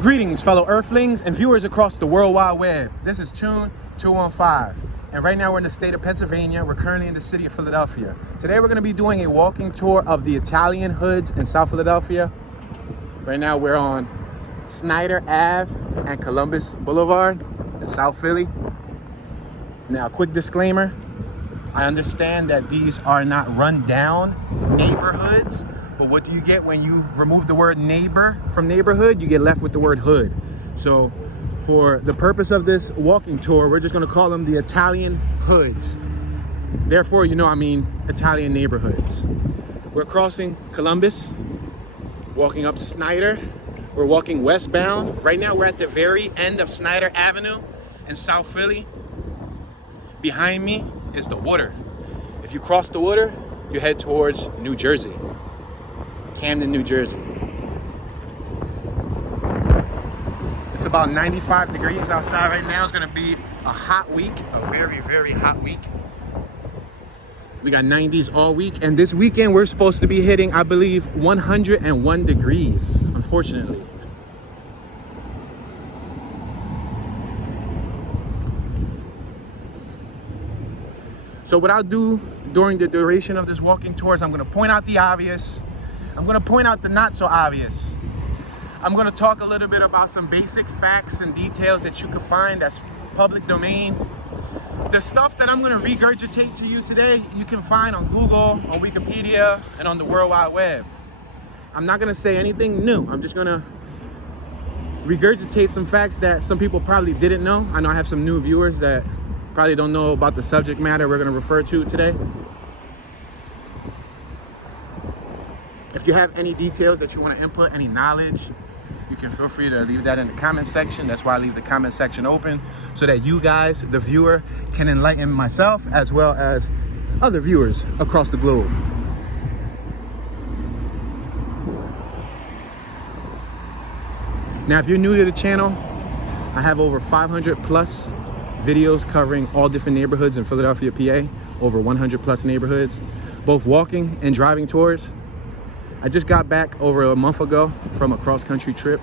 Greetings, fellow Earthlings and viewers across the World Wide Web. This is Tune 215, and right now we're in the state of Pennsylvania. We're currently in the city of Philadelphia. Today we're going to be doing a walking tour of the Italian hoods in South Philadelphia. Right now we're on Snyder Ave and Columbus Boulevard in South Philly. Now, quick disclaimer, I understand that these are not run-down neighborhoods, but what do you get when you remove the word neighbor from neighborhood? You get left with the word hood. So for the purpose of this walking tour, we're just gonna call them the Italian hoods. Therefore, you know, I mean Italian neighborhoods. We're crossing Columbus, walking up Snyder. We're walking westbound. Right now, we're at the very end of Snyder Avenue in South Philly. Behind me is the water. If you cross the water, you head towards New Jersey. Camden, New Jersey. It's about 95 degrees outside right now. It's gonna be a hot week, a very, very hot week. We got 90s all week, and this weekend we're supposed to be hitting, I believe, 101 degrees, unfortunately. So what I'll do during the duration of this walking tour is I'm gonna point out the obvious. I'm gonna point out the not so obvious. I'm gonna talk a little bit about some basic facts and details that you can find that's public domain. The stuff that I'm gonna regurgitate to you today, you can find on Google, on Wikipedia, and on the World Wide Web. I'm not gonna say anything new. I'm just gonna regurgitate some facts that some people probably didn't know. I know I have some new viewers that probably don't know about the subject matter we're gonna refer to today. If you have any details that you want to input, any knowledge, you can feel free to leave that in the comment section. That's why I leave the comment section open, so that you guys, the viewer, can enlighten myself as well as other viewers across the globe. Now, if you're new to the channel, I have over 500 plus videos covering all different neighborhoods in Philadelphia, PA, over 100 plus neighborhoods, both walking and driving tours. I just got back over a month ago from a cross-country trip.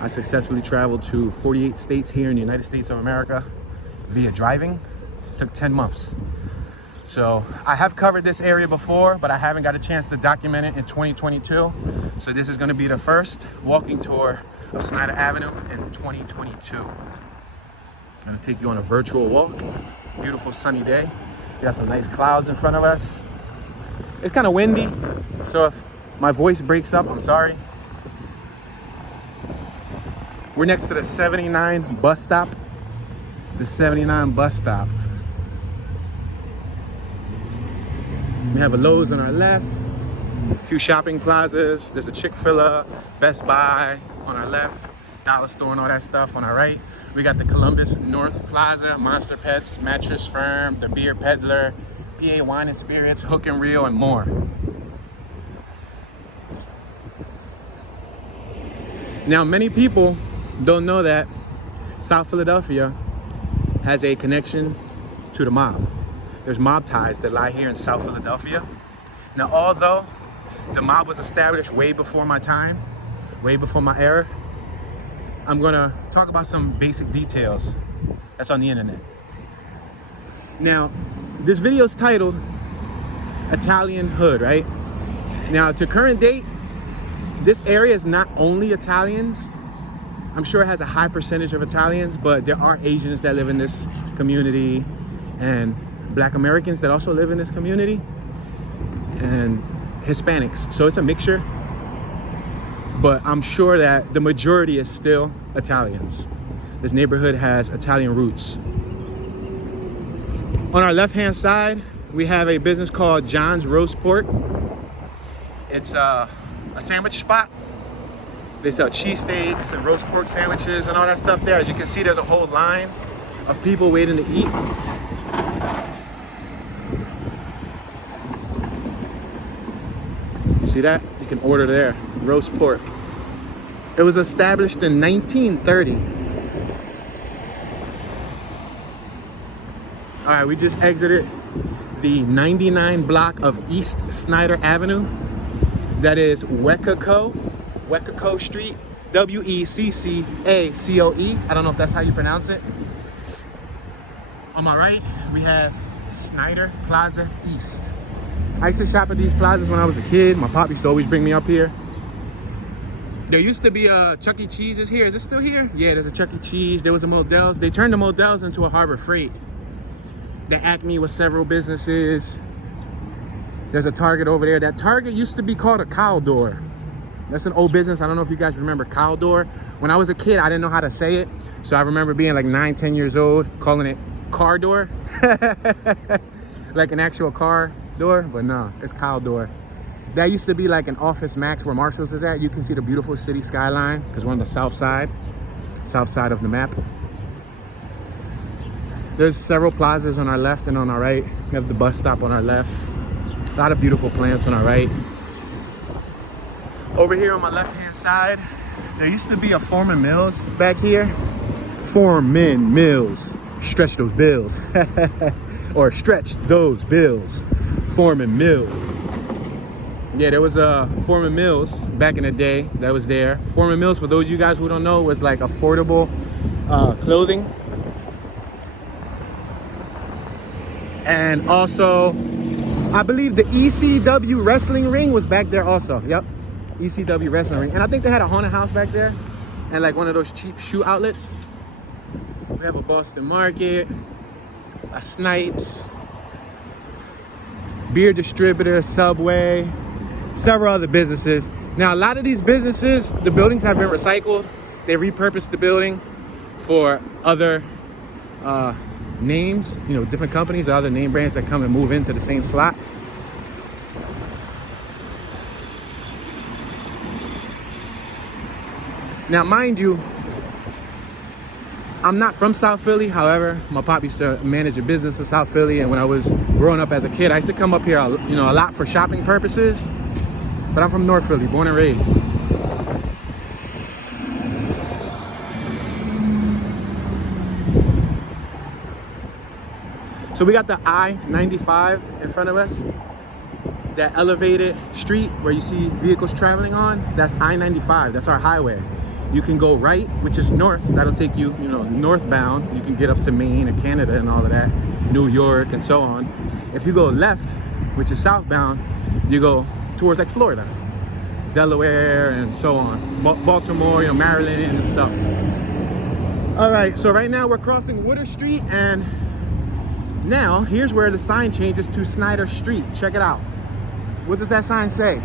I successfully traveled to 48 states here in the United States of America via driving. It took 10 months. So I have covered this area before, but I haven't got a chance to document it in 2022. So this is gonna be the first walking tour of Snyder Avenue in 2022. I'm gonna take you on a virtual walk. Beautiful sunny day. We got some nice clouds in front of us. It's kind of windy, so if my voice breaks up, I'm sorry. We're next to the 79 bus stop. The 79 bus stop. We have a Lowe's on our left, a few shopping plazas. There's a Chick-fil-A, Best Buy on our left, Dollar Store and all that stuff on our right. We got the Columbus North Plaza, Monster Pets, Mattress Firm, the Beer Peddler, PA Wine and Spirits, Hook and Reel, and more. Now, many people don't know that South Philadelphia has a connection to the mob. There's mob ties that lie here in South Philadelphia. Now, although the mob was established way before my time, way before my era, I'm gonna talk about some basic details that's on the internet. Now, this video is titled Italian Hood, right? Now, to current date, this area is not only Italians. I'm sure it has a high percentage of Italians, but there are Asians that live in this community and Black Americans that also live in this community and Hispanics. So it's a mixture, but I'm sure that the majority is still Italians. This neighborhood has Italian roots. On our left-hand side, we have a business called John's Roast Pork. It's a sandwich spot. They sell cheesesteaks and roast pork sandwiches and all that stuff there. As you can see, there's a whole line of people waiting to eat. You see that? You can order there, roast pork. It was established in 1930. All right, we just exited the 99 block of East Snyder Avenue. That is Wecaco Street W-E-C-C-A-C-O-E. I don't know if that's how you pronounce it. On my right, we have Snyder Plaza East. I used to shop at these plazas when I was a kid. My pop used to always bring me up here. There used to be a Chuck E. Cheese's here. Is it still here? Yeah, there's a Chuck E. Cheese. There was a Modell's. They turned the Modell's into a Harbor Freight. The Acme was several businesses. There's a Target over there. That Target used to be called a Cow Door. That's an old business. I don't know if you guys remember Cow Door. When I was a kid, I didn't know how to say it. So I remember being like 9, 10 years old, calling it car door. Like an actual car door, but no, it's Cow Door. That used to be like an Office Max where Marshall's is at. You can see the beautiful city skyline because we're on the south side of the map. There's several plazas on our left and on our right. We have the bus stop on our left. A lot of beautiful plants on our right. Over here on my left-hand side, there used to be a Foreman Mills back here. Foreman Mills. Stretch those bills. Or stretch those bills. Foreman Mills. Yeah, there was a Foreman Mills back in the day that was there. Foreman Mills, for those of you guys who don't know, was like affordable clothing. And also, I believe the ECW wrestling ring was back there also. Yep, ECW wrestling ring. And I think they had a haunted house back there and like one of those cheap shoe outlets. We have a Boston Market, a Snipes, beer distributor, Subway, several other businesses. Now, a lot of these businesses, the buildings have been recycled. They repurposed the building for other names, you know, different companies or other name brands that come and move into the same slot. Now, mind you, I'm not from South Philly. However, my pop used to manage a business in South Philly, and when I was growing up as a kid, I used to come up here, you know, a lot for shopping purposes. But I'm from North Philly, born and raised. So we got the I-95 in front of us. That elevated street where you see vehicles traveling on, that's I-95, that's our highway. You can go right, which is north. That'll take you, you know, northbound. You can get up to Maine and Canada and all of that, New York and so on. If you go left, which is southbound, you go towards like Florida, Delaware and so on. Baltimore, you know, Maryland and stuff. All right, so right now we're crossing Water Street, and now here's where the sign changes to Snyder Street. Check it out. What does that sign say?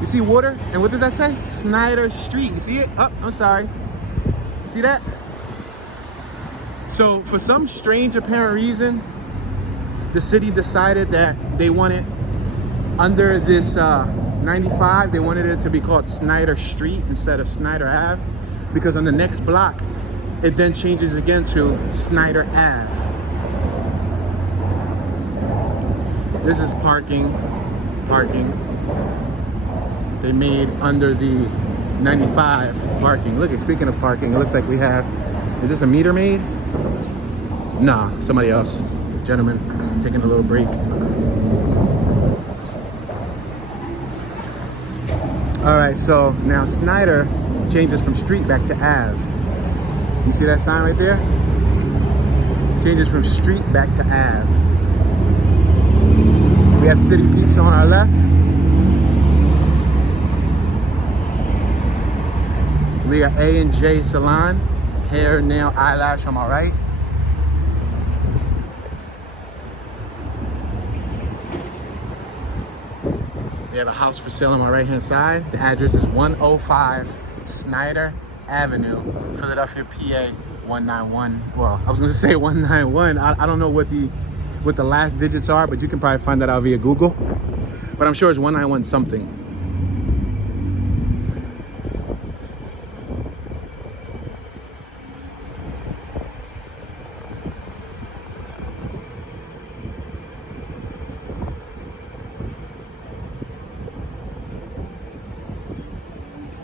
You see water, and what does that say? Snyder Street. You see it? Oh, I'm sorry. See that? So for some strange apparent reason, the city decided that they wanted, under this 95, they wanted it to be called Snyder Street instead of Snyder Ave, because on the next block, it then changes again to Snyder Ave. This is parking. They made under the 95 parking. Look, speaking of parking, it looks like we have, is this a meter maid? Nah, somebody else. Gentleman taking a little break. All right, so now Snyder changes from street back to Ave. You see that sign right there? Changes from street back to Ave. We have City Pizza on our left. We got A&J Salon, hair, nail, eyelash on my right. We have a house for sale on my right-hand side. The address is 105 Snyder Avenue, Philadelphia, PA 191. Well, I was going to say 191. I don't know what the last digits are, but you can probably find that out via Google. But I'm sure it's 191 something.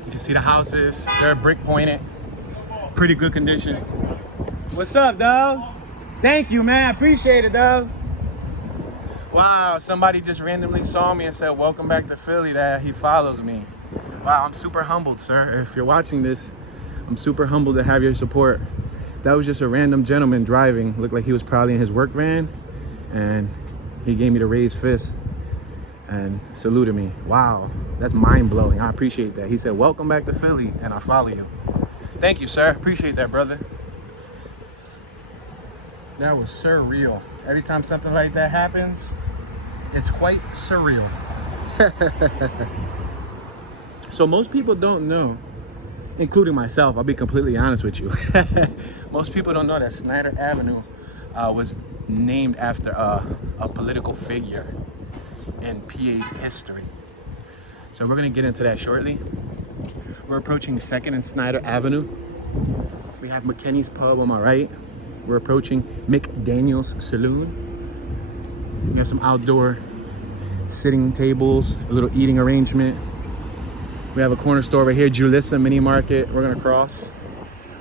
You can see the houses, they're brick pointed, pretty good condition. What's up, dog? Thank you, man, I appreciate it, dog. Wow, somebody just randomly saw me and said, welcome back to Philly, that he follows me. Wow, I'm super humbled, sir. If you're watching this, I'm super humbled to have your support. That was just a random gentleman driving. Looked like he was probably in his work van, and he gave me the raised fist and saluted me. Wow, that's mind-blowing. I appreciate that. He said, welcome back to Philly, and I follow you. Thank you, sir. Appreciate that, brother. That was surreal. Every time something like that happens, it's quite surreal. So most people don't know, including myself, I'll be completely honest with you. Most people don't know that Snyder Avenue was named after a political figure in PA's history. So we're gonna get into that shortly. We're approaching 2nd and Snyder Avenue. We have McKinney's Pub on my right. We're approaching McDaniel's Saloon. We have some outdoor sitting tables, a little eating arrangement. We have a corner store over here, Julissa Mini Market. We're gonna cross.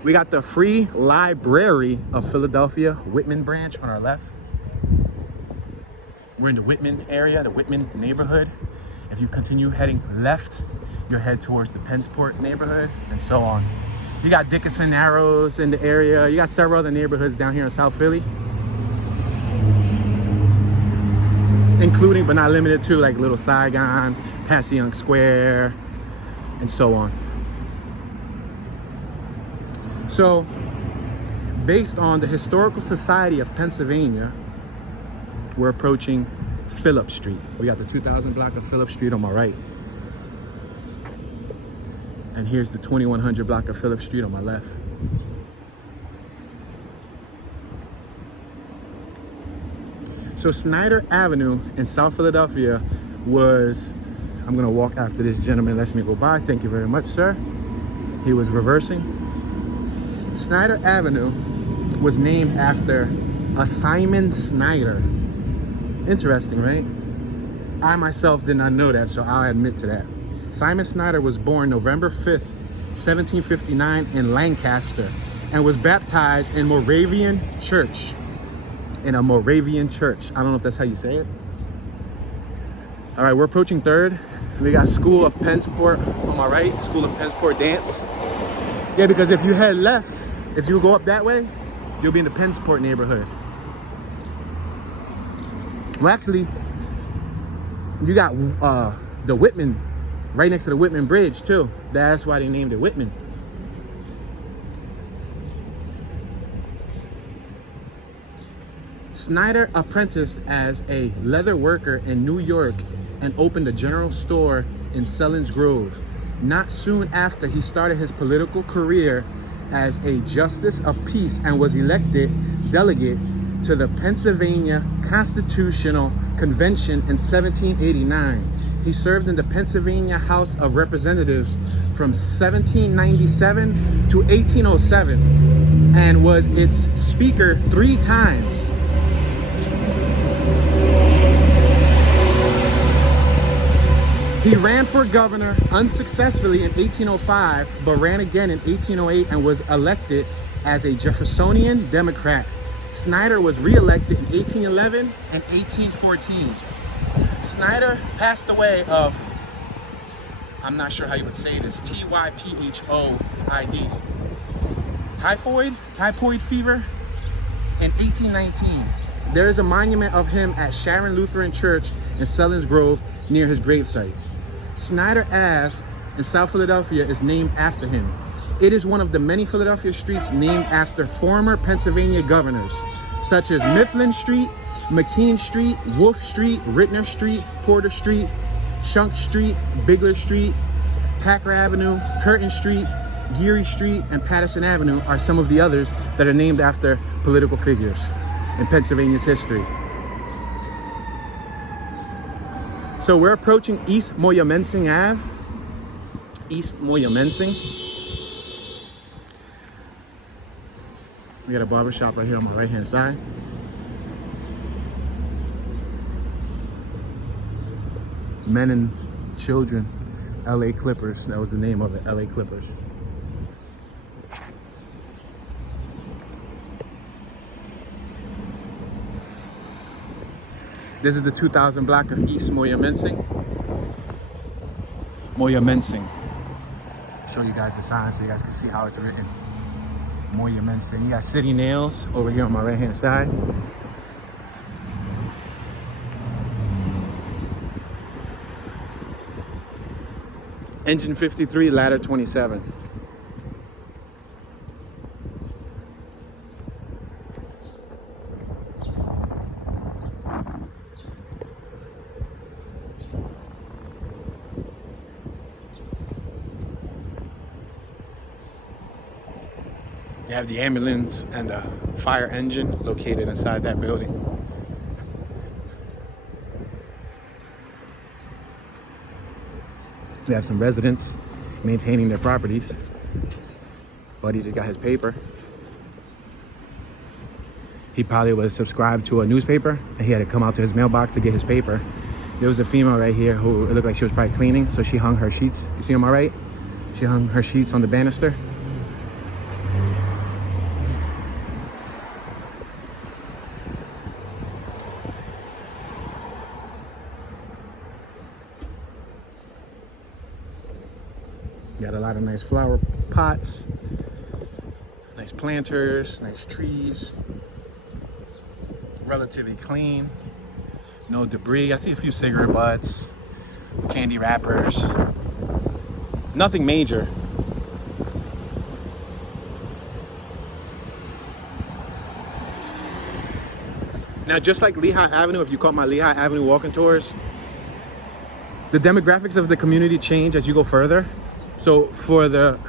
We got the Free Library of Philadelphia, Whitman branch on our left. We're in the Whitman area, the Whitman neighborhood. If you continue heading left, you'll head towards the Pensport neighborhood and so on. You got Dickinson Narrows in the area. You got several other neighborhoods down here in South Philly, including but not limited to like Little Saigon, Passyunk Square, and so on. So, based on the Historical Society of Pennsylvania, we're approaching Phillip Street. We got the 2000 block of Phillip Street on my right. And here's the 2100 block of Phillip Street on my left. So Snyder Avenue in South Philadelphia was, I'm gonna walk after this gentleman lets me go by. Thank you very much, sir. He was reversing. Snyder Avenue was named after a Simon Snyder. Interesting, right? I myself did not know that, so I'll admit to that. Simon Snyder was born November 5th, 1759 in Lancaster and was baptized in Moravian Church. In a Moravian church. I don't know if that's how you say it. All right, we're approaching 3rd. We got School of Pensport on my right, School of Pensport Dance. Yeah, because if you head left, if you go up that way, you'll be in the Pensport neighborhood. Well, actually, you got the Whitman right next to the Whitman Bridge too. That's why they named it Whitman. Snyder apprenticed as a leather worker in New York and opened a general store in Selins Grove. Not soon after, he started his political career as a justice of peace and was elected delegate to the Pennsylvania Constitutional Convention in 1789. He served in the Pennsylvania House of Representatives from 1797 to 1807 and was its speaker 3 times. He ran for governor unsuccessfully in 1805, but ran again in 1808 and was elected as a Jeffersonian Democrat. Snyder was re-elected in 1811 and 1814. Snyder passed away of, I'm not sure how you would say this, Typhoid, typhoid fever in 1819. There is a monument of him at Sharon Lutheran Church in Selins Grove near his gravesite. Snyder Ave in South Philadelphia is named after him. It is one of the many Philadelphia streets named after former Pennsylvania governors, such as Mifflin Street, McKean Street, Wolf Street, Rittner Street, Porter Street, Shunk Street, Bigler Street, Packer Avenue, Curtin Street, Geary Street, and Patterson Avenue are some of the others that are named after political figures in Pennsylvania's history. So we're approaching East Moyamensing Ave. East Moyamensing. We got a barber shop right here on my right-hand side. Men and Children, LA Clippers. That was the name of it, LA Clippers. This is the 2000 block of East Moyamensing. Moyamensing. show you guys the sign so you guys can see how it's written. Monuments. Then you got City Nails over here on my right hand side. Engine 53, ladder 27. You have the ambulance and the fire engine located inside that building. We have some residents maintaining their properties. Buddy just got his paper. He probably was subscribed to a newspaper and he had to come out to his mailbox to get his paper. There was a female right here who it looked like she was probably cleaning, so she hung her sheets. You see on my right? She hung her sheets on the banister. Got a lot of nice flower pots, nice planters, nice trees, relatively clean, no debris. I see a few cigarette butts, candy wrappers, nothing major. Now, just like Lehigh Avenue, if you caught my Lehigh Avenue walking tours, the demographics of the community change as you go further. So for the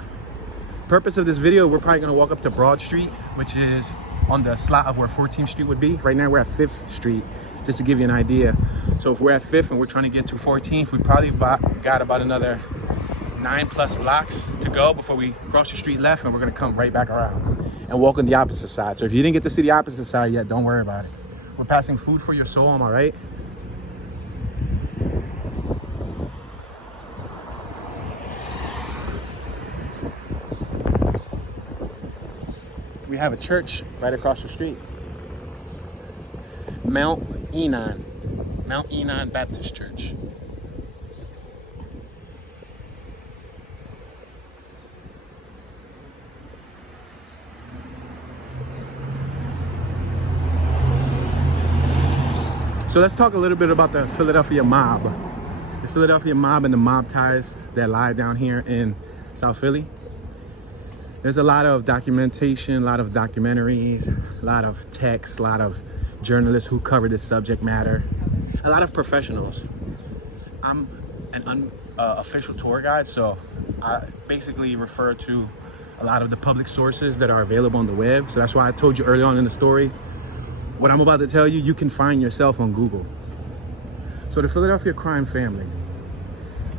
purpose of this video, we're probably gonna walk up to Broad Street, which is on the slot of where 14th Street would be. Right now we're at 5th Street, just to give you an idea. So if we're at 5th and we're trying to get to 14th, we probably got about another 9+ blocks to go before we cross the street left, and we're gonna come right back around and walk on the opposite side. So if you didn't get to see the opposite side yet, don't worry about it. We're passing Food for Your Soul, am I right? We have a church right across the street. Mount Enon Baptist Church. So let's talk a little bit about the Philadelphia mob. The Philadelphia mob and the mob ties that lie down here in South Philly. There's a lot of documentation, a lot of documentaries, a lot of texts, a lot of journalists who cover this subject matter, a lot of professionals. I'm an official tour guide, so I basically refer to a lot of the public sources that are available on the web. So that's why I told you early on in the story, what I'm about to tell you, you can find yourself on Google. So the Philadelphia crime family,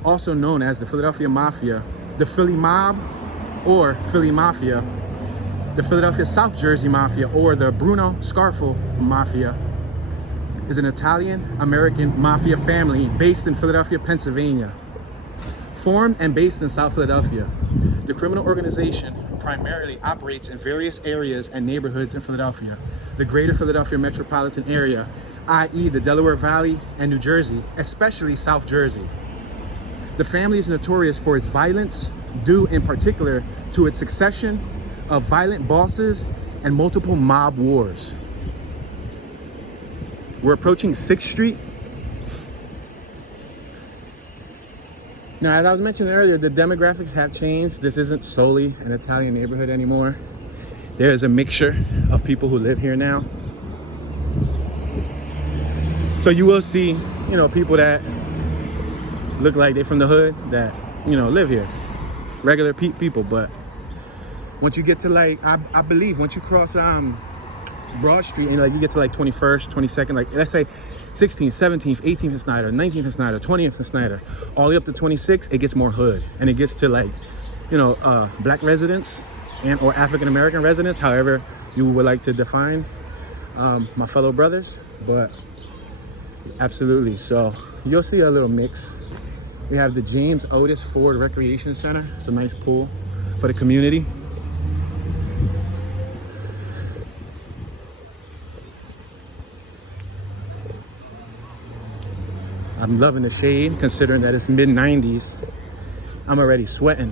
also known as the Philadelphia Mafia, the Philly Mob, or Philly Mafia, the Philadelphia-South Jersey Mafia, or the Bruno-Scarfo Mafia, is an Italian-American Mafia family based in Philadelphia, Pennsylvania. Formed and based in South Philadelphia, the criminal organization primarily operates in various areas and neighborhoods in Philadelphia, the Greater Philadelphia Metropolitan Area, i.e. the Delaware Valley and New Jersey, especially South Jersey. The family is notorious for its violence, due in particular to its succession of violent bosses and multiple mob wars. We're approaching 6th Street. Now, as I was mentioning earlier, the demographics have changed. This isn't solely an Italian neighborhood anymore. There is a mixture of people who live here now. So you will see, you know, people that look like they're from the hood that, you know, live here. Regular people. But once you get to like, I believe once you cross Broad Street and like you get to like 21st, 22nd, like let's say 16th, 17th, 18th and Snyder, 19th and Snyder, 20th and Snyder, all the way up to 26, it gets more hood. And it gets to like, you know, black residents and or African-American residents, however you would like to define my fellow brothers. But absolutely, so you'll see a little mix. We have the James Otis Ford Recreation Center. It's a nice pool for the community. I'm loving the shade, considering that it's mid-90s. I'm already sweating.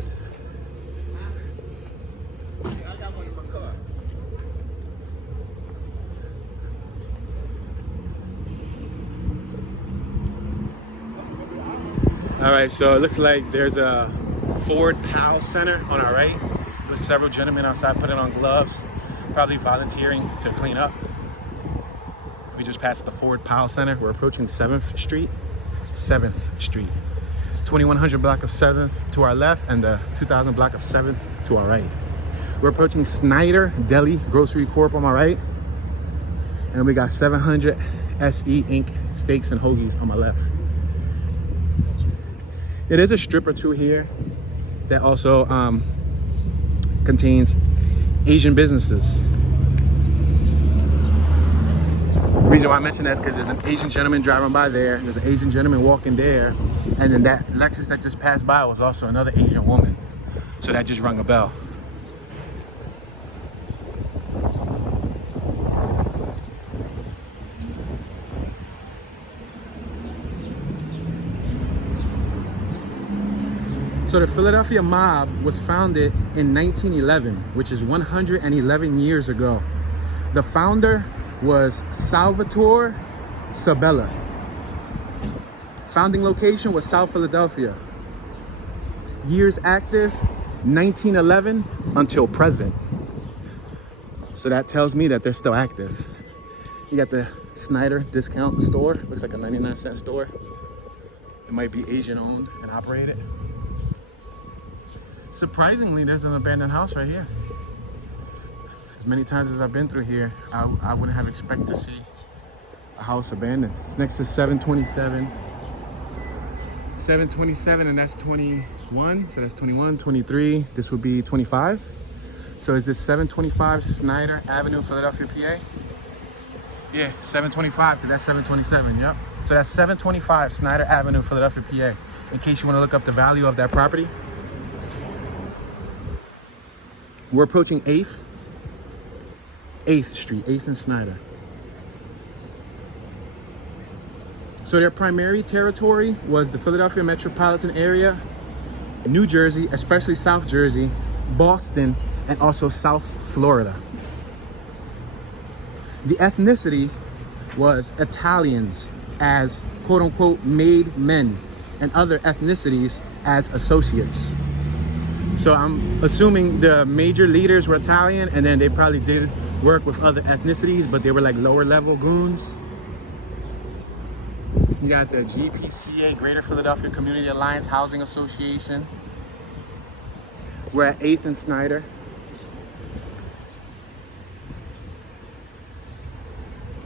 All right, so it looks like there's a Ford Powell Center on our right. With several gentlemen outside putting on gloves, probably volunteering to clean up. We just passed the Ford Powell Center. We're approaching 7th Street. 7th Street. 2100 block of 7th to our left and the 2000 block of 7th to our right. We're approaching Snyder Deli Grocery Corp on my right. And we got 700 SE Inc. Steaks and Hoagies on my left. It is a strip or two here that also contains Asian businesses. The reason why I mention that is because there's an Asian gentleman driving by there, there's an Asian gentleman walking there, and then that Lexus that just passed by was also another Asian woman. So that just rung a bell. So the Philadelphia Mob was founded in 1911, which is 111 years ago. The founder was Salvatore Sabella. Founding location was South Philadelphia. Years active, 1911 until present. So that tells me that they're still active. You got the Snyder discount store. Looks like a 99-cent store. It might be Asian owned and operated. Surprisingly, there's an abandoned house right here. As many times as I've been through here, I wouldn't have expected to see a house abandoned. It's next to 727. 727, and that's 21. So that's 21, 23. This would be 25. So is this 725 Snyder Avenue, Philadelphia, PA? Yeah, 725, because that's 727, yep. So that's 725 Snyder Avenue, Philadelphia, PA. In case you want to look up the value of that property. We're approaching 8th Street, 8th and Snyder. So their primary territory was the Philadelphia Metropolitan Area, New Jersey, especially South Jersey, Boston, and also South Florida. The ethnicity was Italians as quote-unquote made men and other ethnicities as associates. So I'm assuming the major leaders were Italian, and then they probably did work with other ethnicities, but they were like lower level goons. You got the GPCA, Greater Philadelphia Community Alliance Housing Association. We're at 8th and Snyder.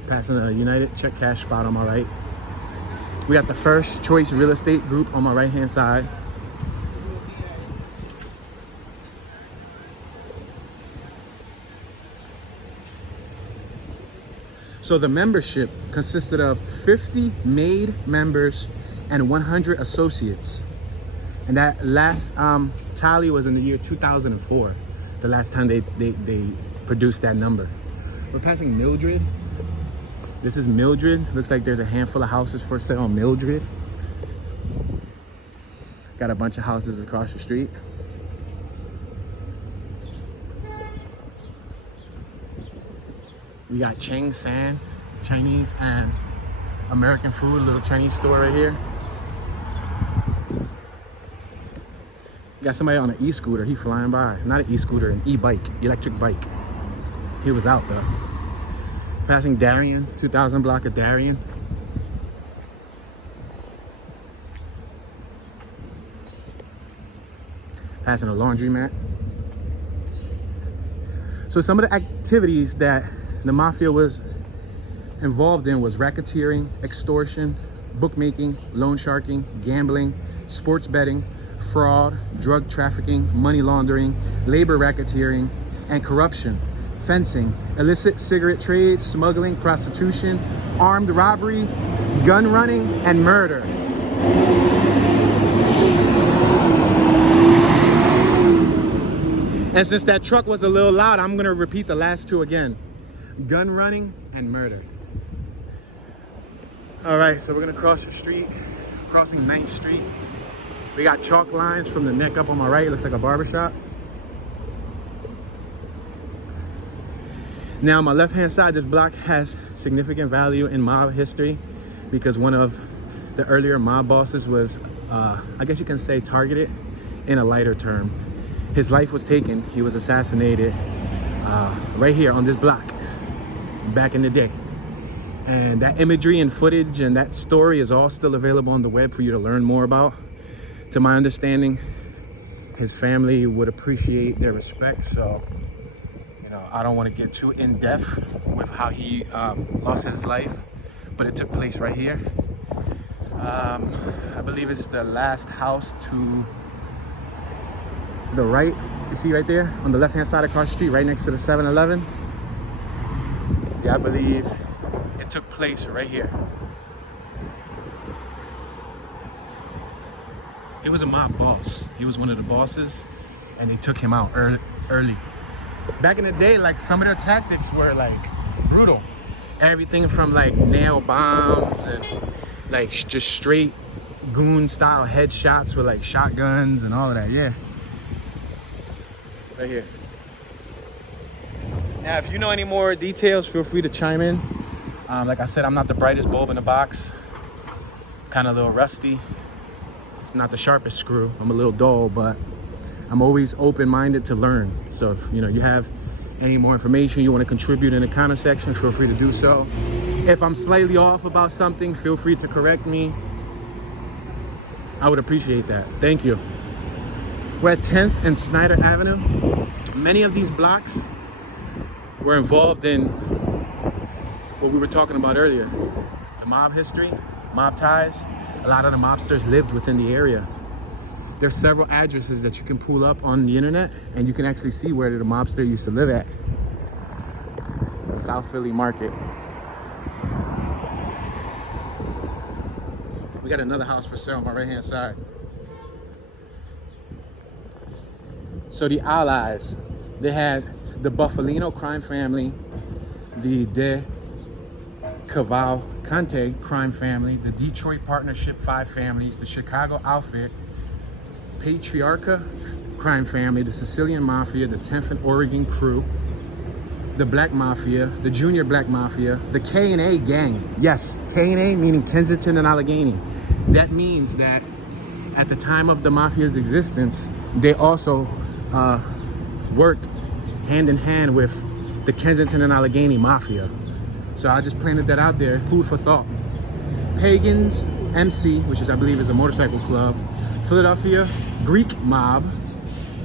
Passing a United Check Cash spot on my right. We got the First Choice Real Estate Group on my right hand side. So the membership consisted of 50 made members and 100 associates. And that last tally was in the year 2004, the last time they produced that number. We're passing Mildred. This is Mildred. Looks like there's a handful of houses for sale on Mildred. Got a bunch of houses across the street. We got Cheng San, Chinese and American food, a little Chinese store right here. Got somebody on an e-scooter, he flying by. Not an e-scooter, an e-bike, electric bike. He was out though. Passing Darien, 2000 block of Darien. Passing a laundromat. So some of the activities that the Mafia was involved in was racketeering, extortion, bookmaking, loan sharking, gambling, sports betting, fraud, drug trafficking, money laundering, labor racketeering, and corruption, fencing, illicit cigarette trade, smuggling, prostitution, armed robbery, gun running, and murder. And since that truck was a little loud, I'm gonna repeat the last two again. Gun running and murder. All right, so we're gonna cross the street, crossing 9th Street. We got chalk lines from the neck up on my right. It looks like a barbershop. Now, my left-hand side, this block has significant value in mob history because one of the earlier mob bosses was I guess you can say targeted in a lighter term. His life was taken. He was assassinated right here on this block back in the day. And that imagery and footage and that story is all still available on the web for you to learn more about. To my understanding, his family would appreciate their respect. So, you know, I don't want to get too in depth with how he lost his life, but it took place right here. I believe it's the last house to the right. You see right there on the left-hand side across the street, right next to the 7-Eleven. Yeah, I believe it took place right here. He was a mob boss. He was one of the bosses, and they took him out early. Back in the day, like, some of their tactics were like brutal. Everything from like nail bombs and like just straight goon style headshots with like shotguns and all of that. Yeah, right here. Now, if you know any more details, feel free to chime in. Like I said, I'm not the brightest bulb in the box. Kind of a little rusty. Not the sharpest screw. I'm a little dull, but I'm always open-minded to learn. So if you know you have any more information you want to contribute in the comment section, feel free to do so. If I'm slightly off about something, feel free to correct me. I would appreciate that. Thank you. We're at 10th and Snyder Avenue. Many of these blocks were involved in what we were talking about earlier. The mob history, mob ties. A lot of the mobsters lived within the area. There's several addresses that you can pull up on the internet and you can actually see where the mobster used to live at. South Philly Market. We got another house for sale on my right-hand side. So the allies, they had the Buffalino crime family, the De Cavalcante crime family, the Detroit Partnership 5 families, the Chicago Outfit, Patriarcha crime family, the Sicilian Mafia, the 10th and Oregon Crew, the Black Mafia, the Junior Black Mafia, the K&A gang. Yes, K&A meaning Kensington and Allegheny. That means that at the time of the Mafia's existence, they also worked hand in hand with the Kensington and Allegheny Mafia. So I just planted that out there, food for thought. Pagans MC, which is, I believe, is a motorcycle club. Philadelphia Greek Mob,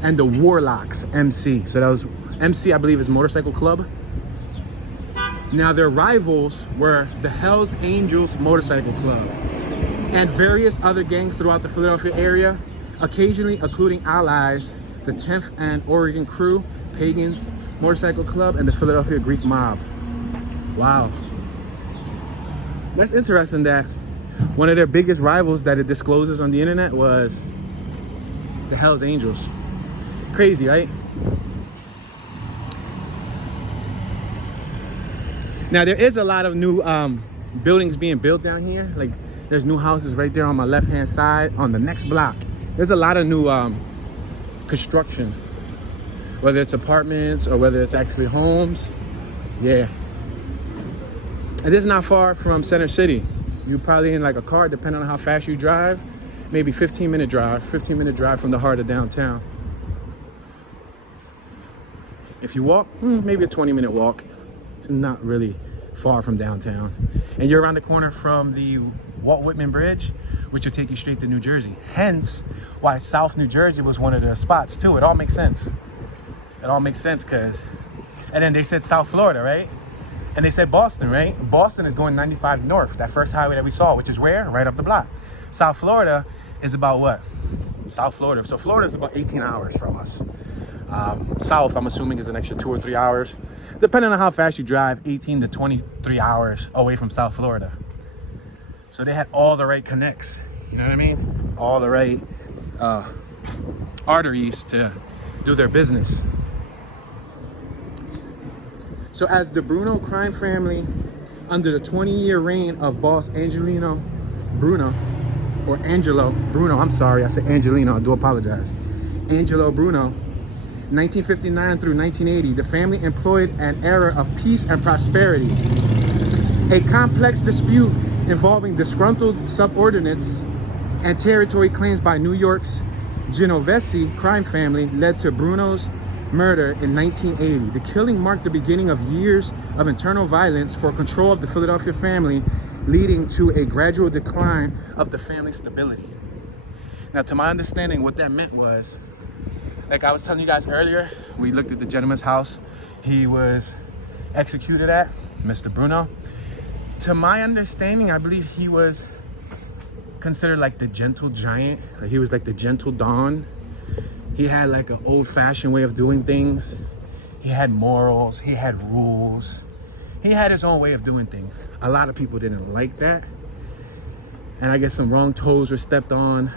and the Warlocks MC. So that was MC, I believe, is motorcycle club. Now their rivals were the Hells Angels Motorcycle Club and various other gangs throughout the Philadelphia area, occasionally including allies, the 10th and Oregon Crew, Pagans Motorcycle Club, and the Philadelphia Greek Mob. Wow. That's interesting that one of their biggest rivals that it discloses on the internet was the Hells Angels. Crazy, right? Now there is a lot of new buildings being built down here. Like there's new houses right there on my left-hand side on the next block. There's a lot of new construction, whether it's apartments or whether it's actually homes. Yeah. And this is not far from Center City. You're probably in like a car, depending on how fast you drive, maybe 15-minute drive from the heart of downtown. If you walk, maybe a 20-minute walk. It's not really far from downtown. And you're around the corner from the Walt Whitman Bridge, which will take you straight to New Jersey. Hence why South New Jersey was one of the spots too. It all makes sense. It all makes sense because, and then they said South Florida, right? And they said Boston, right? Boston is going 95 north, that first highway that we saw, which is where? Right up the block. South Florida is about what? South Florida. So Florida is about 18 hours from us. South, I'm assuming, is an extra 2 or 3 hours. Depending on how fast you drive, 18 to 23 hours away from South Florida. So they had all the right connects, you know what I mean? All the right arteries to do their business. So as the Bruno crime family, under the 20-year reign of boss Angelo Bruno, or Angelo Bruno, I'm sorry, I said Angelino, I do apologize. Angelo Bruno, 1959 through 1980, the family employed an era of peace and prosperity. A complex dispute involving disgruntled subordinates and territory claims by New York's Genovese crime family led to Bruno's murder in 1980. The killing marked the beginning of years of internal violence for control of the Philadelphia family, leading to a gradual decline of the family's stability. Now, to my understanding, what that meant was, like I was telling you guys earlier, we looked at the gentleman's house he was executed at, Mr. Bruno. To my understanding, I believe he was considered like the gentle giant. Like he was like the gentle Don. He had like an old-fashioned way of doing things. He had morals, he had rules. He had his own way of doing things. A lot of people didn't like that. And I guess some wrong toes were stepped on.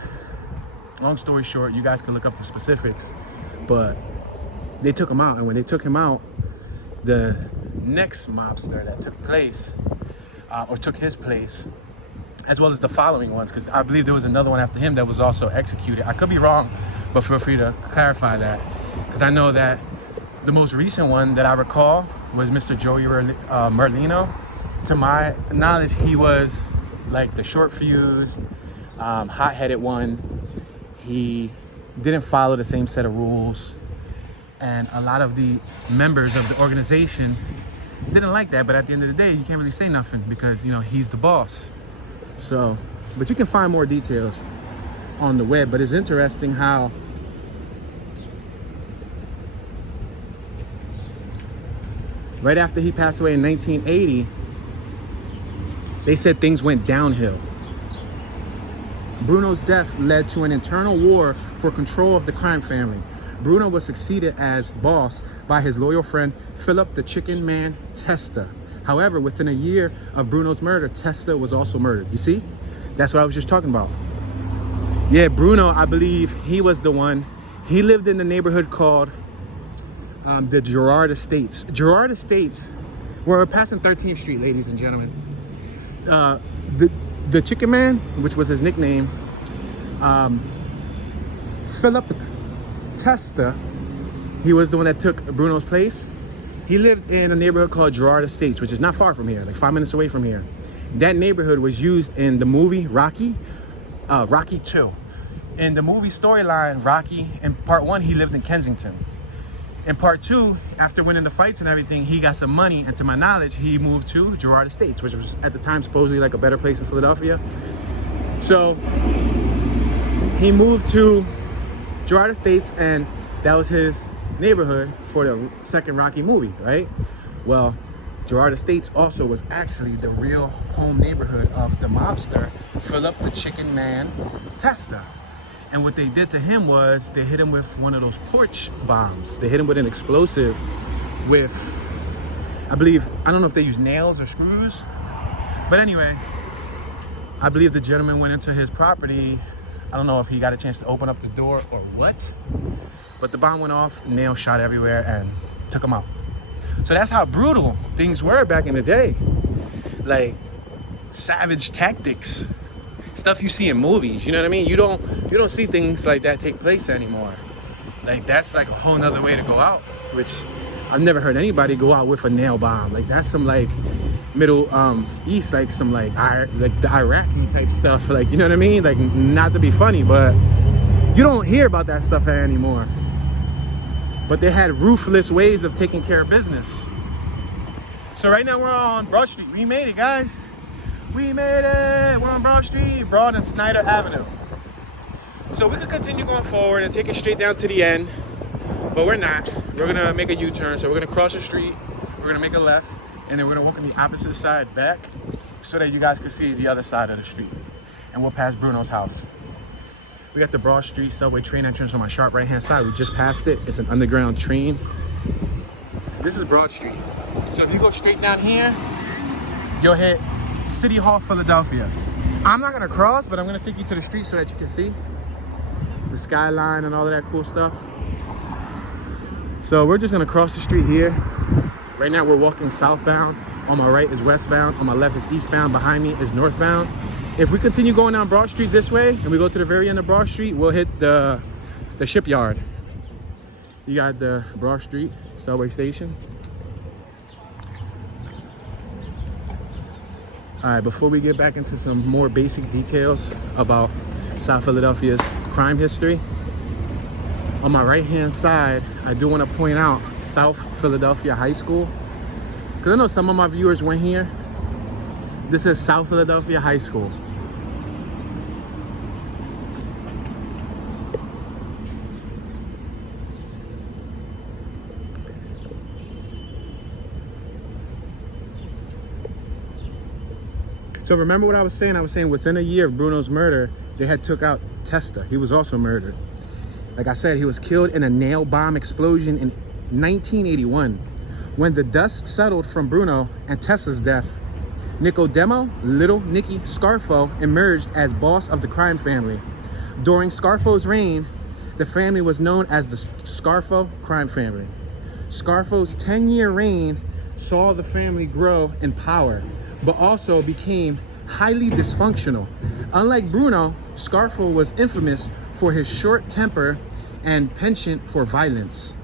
Long story short, you guys can look up the specifics, but they took him out. And when they took him out, the next mobster that took place, or took his place, as well as the following ones, because I believe there was another one after him that was also executed. I could be wrong, but feel free to clarify that, because I know that the most recent one that I recall was Mr. Joey Merlino. To my knowledge, he was like the short-fused, hot-headed one. He didn't follow the same set of rules, and a lot of the members of the organization didn't like that. But at the end of the day, you can't really say nothing because, you know, he's the boss. So, but you can find more details on the web. But it's interesting how right after he passed away in 1980, they said things went downhill. Bruno's death led to an internal war for control of the crime family. Bruno was succeeded as boss by his loyal friend, Philip the Chicken Man Testa. However, within a year of Bruno's murder, Testa was also murdered. You see? That's what I was just talking about. Yeah, Bruno, I believe he was the one. He lived in the neighborhood called the Girard Estates. Girard Estates, we're passing 13th Street, ladies and gentlemen. The Chicken Man, which was his nickname, Philip Testa, he was the one that took Bruno's place. He lived in a neighborhood called Girard Estates, which is not far from here, like 5 minutes away from here. That neighborhood was used in the movie Rocky, Rocky 2. In the movie storyline, Rocky, in part 1, he lived in Kensington. In part 2, after winning the fights and everything, he got some money, and to my knowledge, he moved to Girard Estates, which was at the time supposedly like a better place in Philadelphia. So he moved to Girard Estates, and that was his neighborhood for the second Rocky movie, right? Well, Girard Estates also was actually the real home neighborhood of the mobster, Philip the Chicken Man Testa. And what they did to him was they hit him with one of those porch bombs. They hit him with an explosive with, I believe, I don't know if they used nails or screws. But anyway, I believe the gentleman went into his property. I don't know if he got a chance to open up the door or what. But the bomb went off, nails shot everywhere, and took him out. So that's how brutal things were back in the day. Like, savage tactics. Stuff you see in movies, you know what I mean? You don't see things like that take place anymore. Like, that's like a whole nother way to go out, which I've never heard anybody go out with a nail bomb. Like, that's some like Middle East, like some like the Iraqi type stuff. Like, you know what I mean? Like, not to be funny, but you don't hear about that stuff anymore. But they had ruthless ways of taking care of business. So right now we're on Broad Street. We made it, guys. We made it. We're on Broad Street, Broad and Snyder Avenue. So we could continue going forward and take it straight down to the end, but we're not. We're gonna make a U-turn. So we're gonna cross the street, we're gonna make a left, and then we're gonna walk on the opposite side back so that you guys can see the other side of the street. And we'll pass Bruno's house. We got the Broad Street subway train entrance on my sharp right-hand side. We just passed it. It's an underground train. This is Broad Street. So if you go straight down here, you'll hit City Hall, Philadelphia. I'm not gonna cross, but I'm gonna take you to the street so that you can see the skyline and all of that cool stuff. So we're just gonna cross the street here. Right now we're walking southbound. On my right is westbound. On my left is eastbound. Behind me is northbound. If we continue going down Broad Street this way and we go to the very end of Broad Street, we'll hit the shipyard. You got the Broad Street subway station. All right, before we get back into some more basic details about South Philadelphia's crime history. On my right hand side, I do want to point out South Philadelphia High School, because I know some of my viewers went here. This is South Philadelphia High School. So remember what I was saying? I was saying within a year of Bruno's murder, they had took out Testa. He was also murdered. Like I said, he was killed in a nail bomb explosion in 1981. When the dust settled from Bruno and Testa's death, Nicodemo, Little Nicky Scarfo, emerged as boss of the crime family. During Scarfo's reign, the family was known as the Scarfo crime family. Scarfo's 10-year reign saw the family grow in power, but also became highly dysfunctional. Unlike Bruno, Scarfo was infamous for his short temper and penchant for violence.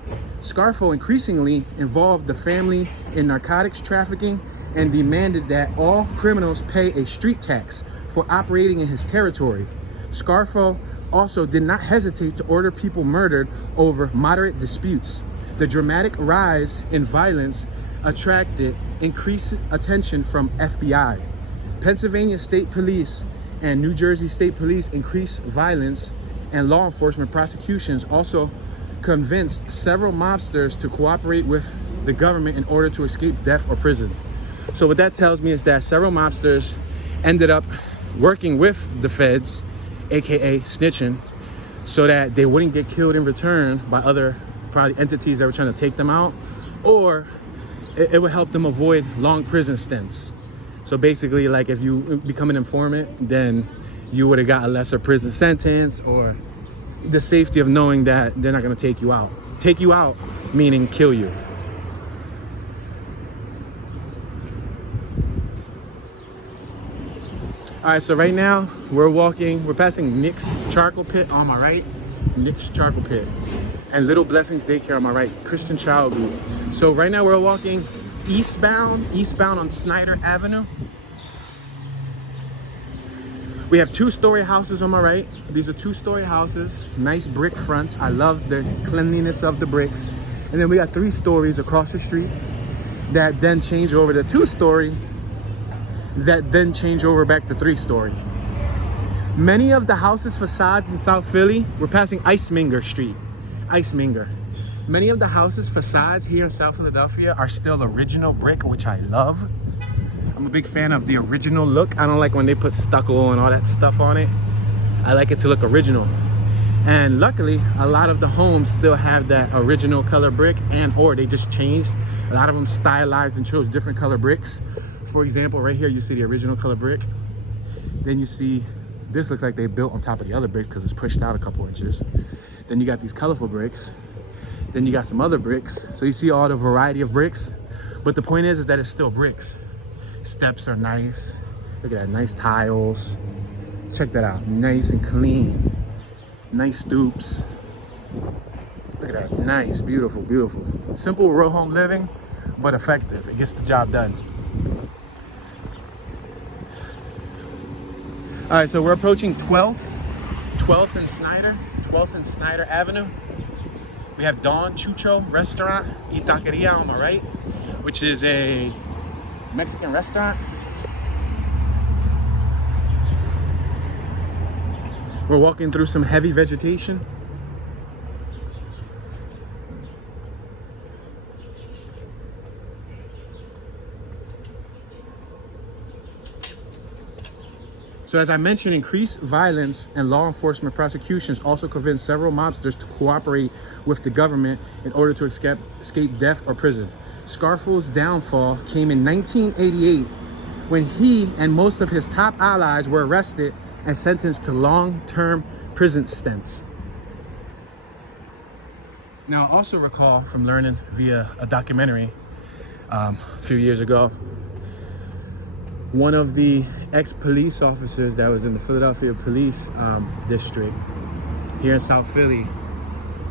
Scarfo increasingly involved the family in narcotics trafficking and demanded that all criminals pay a street tax for operating in his territory. Scarfo also did not hesitate to order people murdered over moderate disputes. The dramatic rise in violence attracted increased attention from FBI. Pennsylvania State Police and New Jersey State Police increased violence, and law enforcement prosecutions also convinced several mobsters to cooperate with the government in order to escape death or prison. So what that tells me is that several mobsters ended up working with the feds, aka snitching, so that they wouldn't get killed in return by other probably entities that were trying to take them out, or it would help them avoid long prison stints. So basically, like, if you become an informant, then you would have got a lesser prison sentence, or the safety of knowing that they're not going to take you out. Take you out meaning kill you. All right, so right now we're passing Nick's Charcoal Pit on my right, Nick's Charcoal Pit, and Little Blessings Daycare on my right, Christian Child Group. So right now we're walking eastbound on Snyder Avenue. We have two-story houses on my right. These are two-story houses, nice brick fronts. I love the cleanliness of the bricks. And then we got 3 stories across the street that then change over to 2-story, that then change over back to 3-story. Many of the houses' facades in South Philly, we're passing Iceminger Street. Iceminger. Many of the houses' facades here in South Philadelphia are still original brick, which I love. I'm a big fan of the original look. I don't like when they put stucco and all that stuff on it. I like it to look original. And luckily, a lot of the homes still have that original color brick, and or they just changed. A lot of them stylized and chose different color bricks. For example, right here, you see the original color brick. Then you see, this looks like they built on top of the other bricks because it's pushed out a couple inches. Then you got these colorful bricks. Then you got some other bricks. So you see all the variety of bricks. But the point is that it's still bricks. Steps are nice. Look at that, nice tiles. Check that out, nice and clean. Nice stoops. Look at that, nice, beautiful, beautiful. Simple row home living, but effective. It gets the job done. All right, so we're approaching 12th and Snyder Avenue. We have Don Chucho Restaurant y Taqueria on my right, which is a Mexican restaurant. We're walking through some heavy vegetation. So as I mentioned, increased violence and law enforcement prosecutions also convinced several mobsters to cooperate with the government in order to escape death or prison. Scarfo's downfall came in 1988 when he and most of his top allies were arrested and sentenced to long-term prison stints. Now, I also recall from learning via a documentary a few years ago, one of the ex-police officers that was in the Philadelphia Police District here in South Philly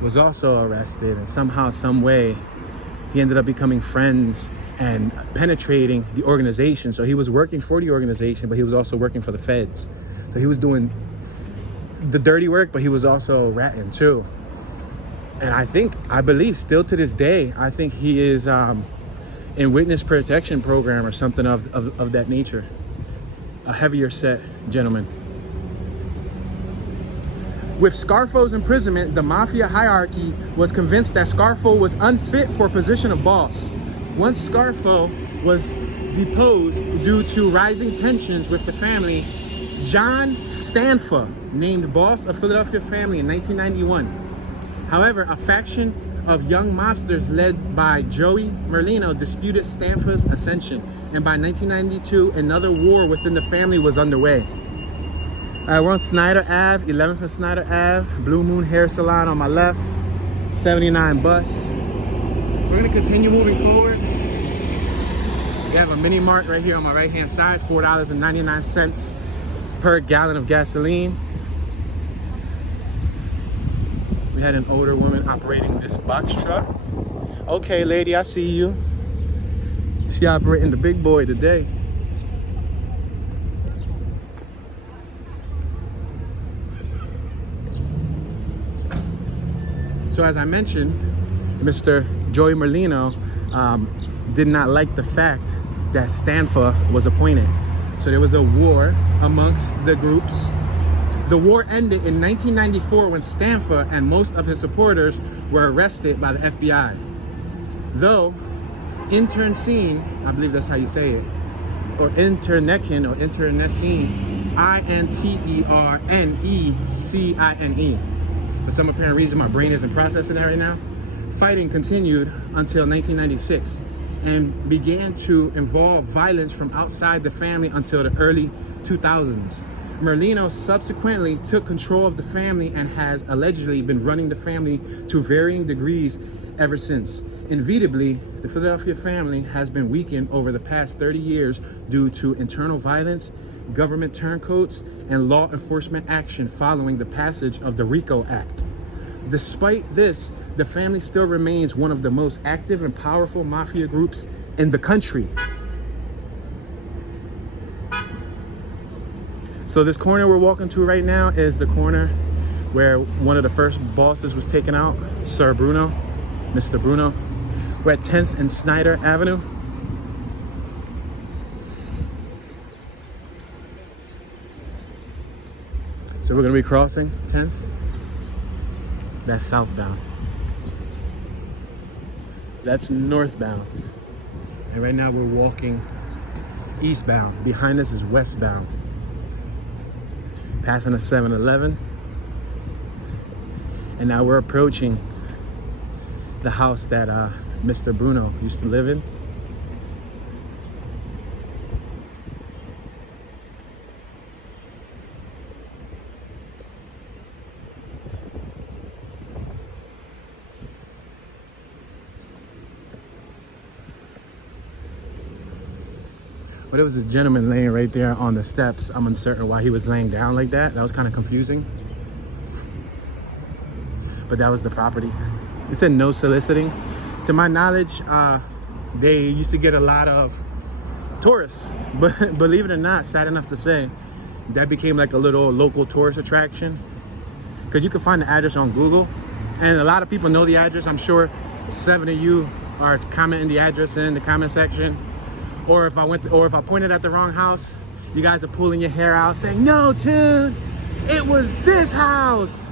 was also arrested, and somehow, some way, he ended up becoming friends and penetrating the organization. So he was working for the organization, but he was also working for the feds. So he was doing the dirty work, but he was also ratting too. And I believe still to this day, I think he is in witness protection program or something of that nature. A heavier set gentleman. With Scarfo's imprisonment, the mafia hierarchy was convinced that Scarfo was unfit for a position of boss. Once Scarfo was deposed due to rising tensions with the family, John Stanfa named boss of Philadelphia family in 1991. However, a faction of young mobsters led by Joey Merlino disputed Stanfa's ascension, and by 1992, another war within the family was underway. We're on Snyder Ave, 11th and Snyder Ave, Blue Moon Hair Salon on my left, 79 bus. We're gonna continue moving forward. We have a mini mart right here on my right hand side, $4.99 per gallon of gasoline. We had an older woman operating this box truck. Okay, lady, I see you. She operating the big boy today. So as I mentioned, Mr. Joey Merlino did not like the fact that Stanfa was appointed. So there was a war amongst the groups. The war ended in 1994 when Stanfa and most of his supporters were arrested by the FBI. Though internecine, I believe that's how you say it, or internecine, I-N-T-E-R-N-E-C-I-N-E. For some apparent reason, my brain isn't processing that right now. Fighting continued until 1996 and began to involve violence from outside the family until the early 2000s. Merlino subsequently took control of the family and has allegedly been running the family to varying degrees ever since. Inevitably, the Philadelphia family has been weakened over the past 30 years due to internal violence, government turncoats, and law enforcement action following the passage of the RICO Act. Despite this, the family still remains one of the most active and powerful mafia groups in the country. So this corner we're walking to right now is the corner where one of the first bosses was taken out, Sir Bruno, Mr. Bruno. We're at 10th and Snyder Avenue. So we're gonna be crossing 10th. That's southbound. That's northbound. And right now we're walking eastbound. Behind us is westbound. Passing a 7-Eleven. And now we're approaching the house that Mr. Bruno used to live in. But it was a gentleman laying right there on the steps. I'm uncertain why he was laying down like that. That was kind of confusing. But that was the property. It said no soliciting. To my knowledge, they used to get a lot of tourists. But believe it or not, sad enough to say, that became like a little local tourist attraction. Because you can find the address on Google. And a lot of people know the address. I'm sure 7 of you are commenting the address in the comment section. Or if I pointed at the wrong house, you guys are pulling your hair out saying, "No, dude, it was this house."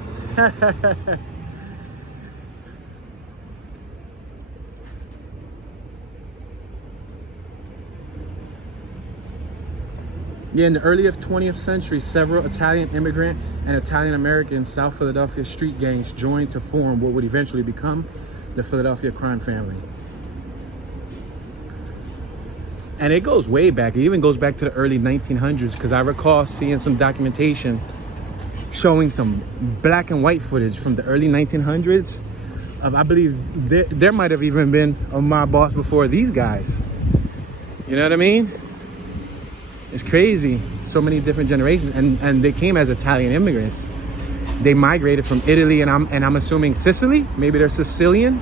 Yeah, in the early 20th century, several Italian immigrant and Italian-American South Philadelphia street gangs joined to form what would eventually become the Philadelphia crime family. And it goes way back. It even goes back to the early 1900s, because I recall seeing some documentation showing some black and white footage from the early 1900s. I believe there might have even been a mob boss before these guys. You know what I mean? It's crazy. So many different generations, and they came as Italian immigrants. They migrated from Italy, and I'm assuming Sicily. Maybe they're Sicilian.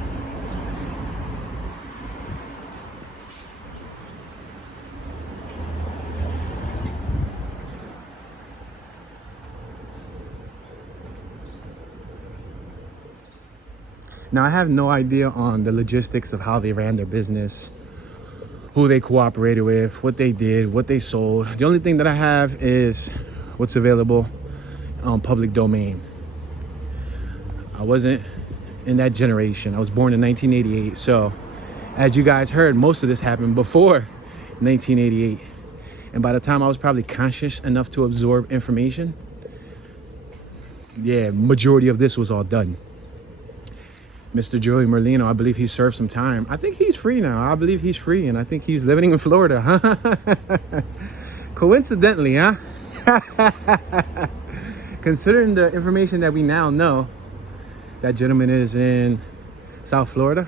Now, I have no idea on the logistics of how they ran their business, who they cooperated with, what they did, what they sold. The only thing that I have is what's available on public domain. I wasn't in that generation. I was born in 1988. So as you guys heard, most of this happened before 1988. And by the time I was probably conscious enough to absorb information, yeah, majority of this was all done. Mr. Joey Merlino, I believe he served some time. I think he's free now. I believe he's free, and I think he's living in Florida, huh? Coincidentally, huh? Considering the information that we now know, that gentleman is in South Florida,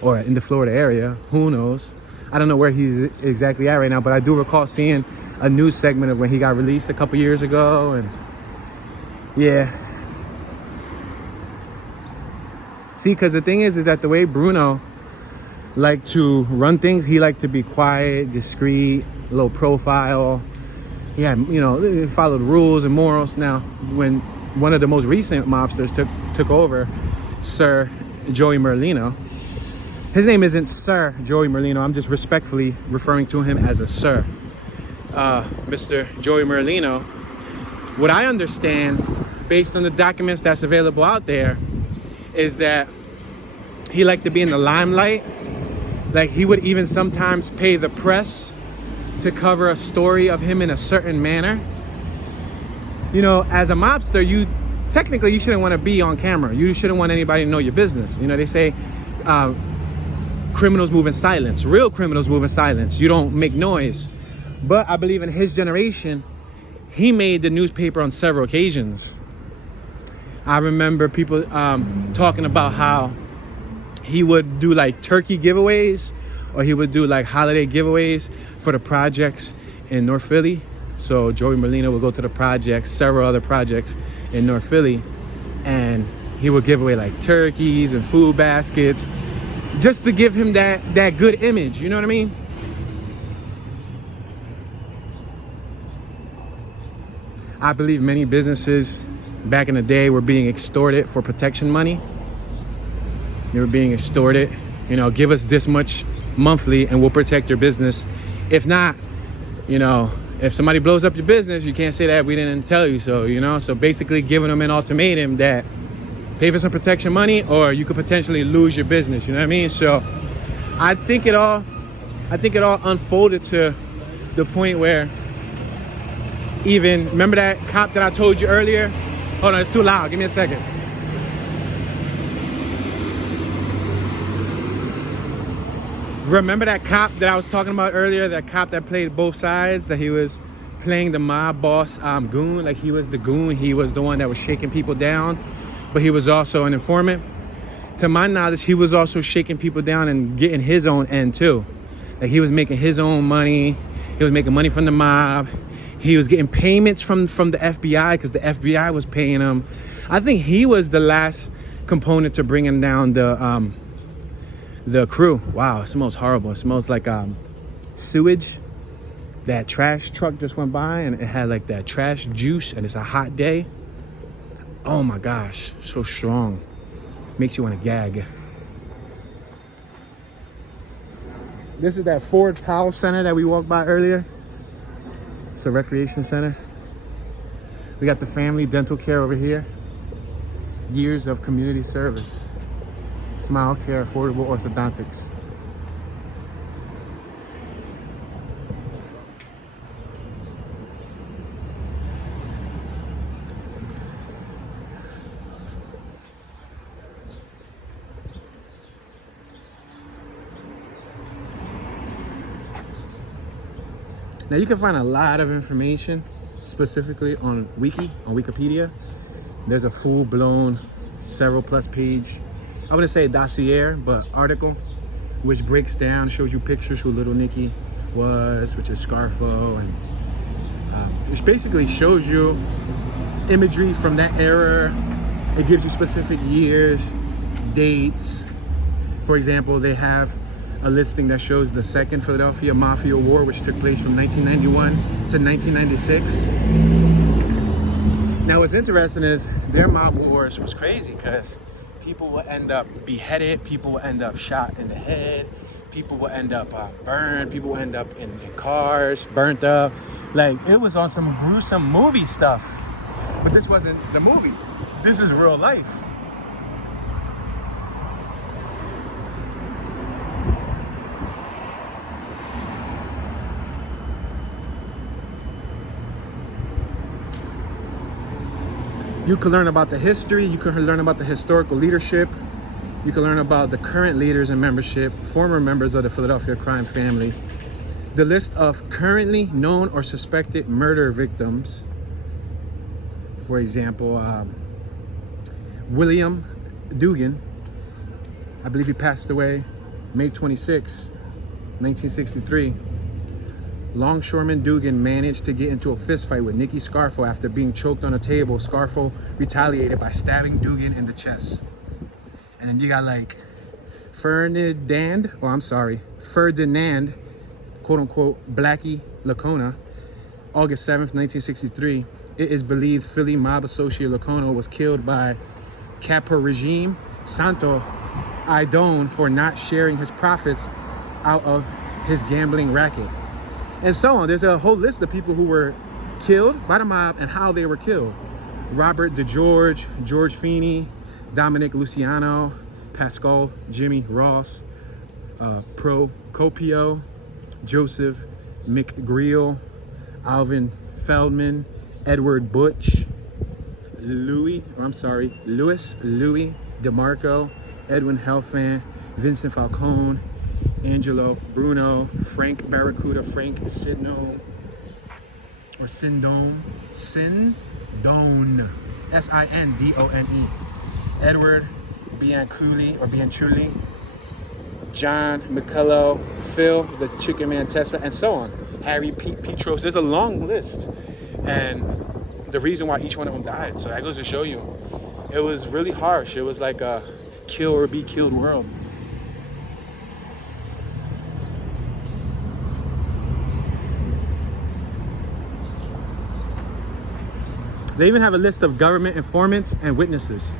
or in the Florida area, who knows? I don't know where he's exactly at right now, but I do recall seeing a news segment of when he got released a couple years ago, and yeah. See, because the thing is that the way Bruno liked to run things, he liked to be quiet, discreet, low profile. He had, you know, followed rules and morals. Now, when one of the most recent mobsters took over, Sir Joey Merlino, his name isn't Sir Joey Merlino. I'm just respectfully referring to him as a sir. Mr. Joey Merlino, what I understand, based on the documents that's available out there, is that he liked to be in the limelight. Like, he would even sometimes pay the press to cover a story of him in a certain manner. You know, as a mobster, you shouldn't want to be on camera. You shouldn't want anybody to know your business. You know, they say criminals move in silence. Real criminals move in silence. You don't make noise. But I believe in his generation, he made the newspaper on several occasions. I remember people talking about how he would do like turkey giveaways, or he would do like holiday giveaways for the projects in North Philly. So Joey Merlino would go to the projects, several other projects in North Philly, and he would give away like turkeys and food baskets just to give him that good image. You know what I mean? I believe many businesses back in the day were being extorted for protection money. They were being extorted, you know, give us this much monthly and we'll protect your business. If not, you know, if somebody blows up your business, you can't say that we didn't tell you so, you know. So basically giving them an ultimatum that pay for some protection money or you could potentially lose your business, you know what I mean? So I think it all unfolded to the point where, even remember that cop that I told you earlier? Hold on, it's too loud. Give me a second. Remember that cop that I was talking about earlier? That cop that played both sides? That he was playing the mob boss goon? Like, he was the goon. He was the one that was shaking people down. But he was also an informant. To my knowledge, he was also shaking people down and getting his own end too. Like, he was making his own money. He was making money from the mob. He was getting payments from the FBI because the FBI was paying him. I think he was the last component to bringing down the crew. Wow, it smells horrible. It smells like sewage. That trash truck just went by and it had like that trash juice, and it's a hot day. Oh my gosh, so strong. Makes you want to gag. This is that Ford Powell Center that we walked by earlier. It's a recreation center. We got the family dental care over here. Years of community service. Smile Care, affordable orthodontics. Now, you can find a lot of information specifically on Wikipedia. There's a full-blown, several plus page, I wouldn't say dossier, but article, which breaks down, shows you pictures who Little Nicky was, which is Scarfo, and which basically shows you imagery from that era. It gives you specific years, dates. For example, they have a listing that shows the Second Philadelphia Mafia War, which took place from 1991 to 1996. Now, what's interesting is their mob wars was crazy because People will end up beheaded. People will end up shot in the head. People will end up burned. People will end up in cars, burnt up. Like, it was on some gruesome movie stuff. But this wasn't the movie. This is real life. You can learn about the history. You can learn about the historical leadership. You can learn about the current leaders and membership, former members of the Philadelphia crime family, the list of currently known or suspected murder victims. For example, William Dugan, I believe he passed away May 26, 1963. Longshoreman Dugan managed to get into a fist fight with Nicky Scarfo after being choked on a table. Scarfo retaliated by stabbing Dugan in the chest. And then you got like Ferdinand, quote unquote, Blackie Lacona, August 7th, 1963. It is believed Philly mob associate Lacona was killed by Capo Regime Santo Idone for not sharing his profits out of his gambling racket. And so on. There's a whole list of people who were killed by the mob and how they were killed. Robert DeGeorge, George Feeney, Dominic Luciano, Pascal Jimmy Ross, Procopio, Joseph McGreal, Alvin Feldman, Edward Butch, Louis DeMarco, Edwin Helfand, Vincent Falcone, Angelo Bruno, Frank Barracuda, Frank Sindone, Sindone, Edward Bianculli, John McCullough, Phil the Chicken Man Tessa, and so on. Harry Petros. There's a long list, and the reason why each one of them died. So that goes to show you, it was really harsh. It was like a kill or be killed world. They even have a list of government informants and witnesses.